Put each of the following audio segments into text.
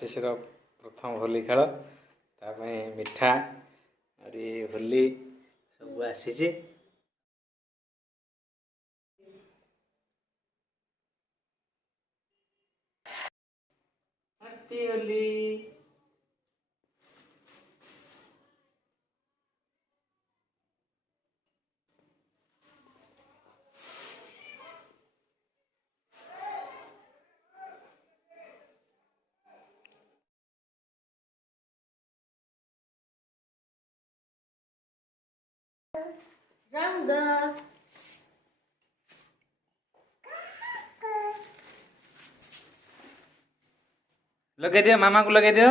ଶିଶିର ପ୍ରଥମ ହୋଲି ଖେଳ ତା ପାଇଁ ମିଠା ଆହୁରି ହୋଲି ସବୁ ଆସିଛି। ହାପି ହୋଲି। रंग लगे दियो, मामा को लगे दियो।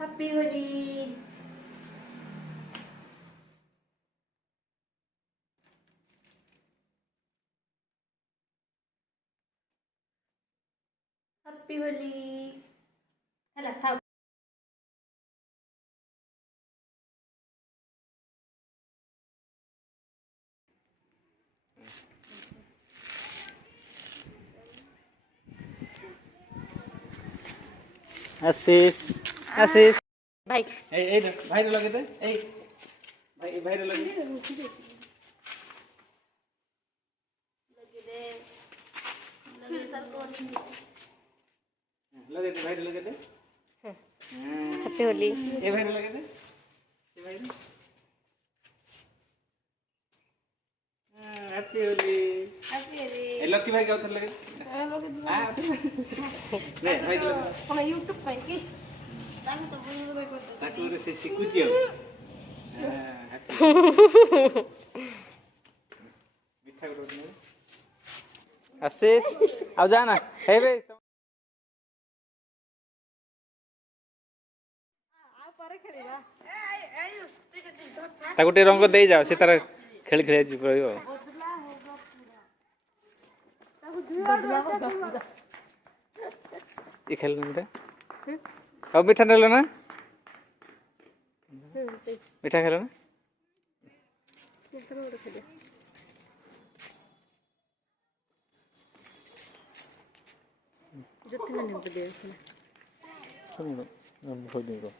हैप्पी होली। हैप्पी होली। हेला था आशीष आशीष भाई ए भाई लगे दे ए भाई लगे लगे दे लगे सबको लगे दे भाई लगे दे। हैप्पी होली। ए भाई लगे दे ए भाई हैप्पी होली। हैप्पी होली। ए लकी भाई का उधर लगे हां ले भाई लगे कौन यूट्यूब पे की ताकि तो बोल भाई पड़ता ताकू रे से सिकुची हो मिठा को आशीष आ जा ना हे बे ताको टे रंग दे जाओ से तार खेल खेल जी पड़ियो ये खेल ना अब मीठा नेलो ना मीठा खेलो ना ज्योति ने निम्न दे उसने सुनो हम खोल देंगे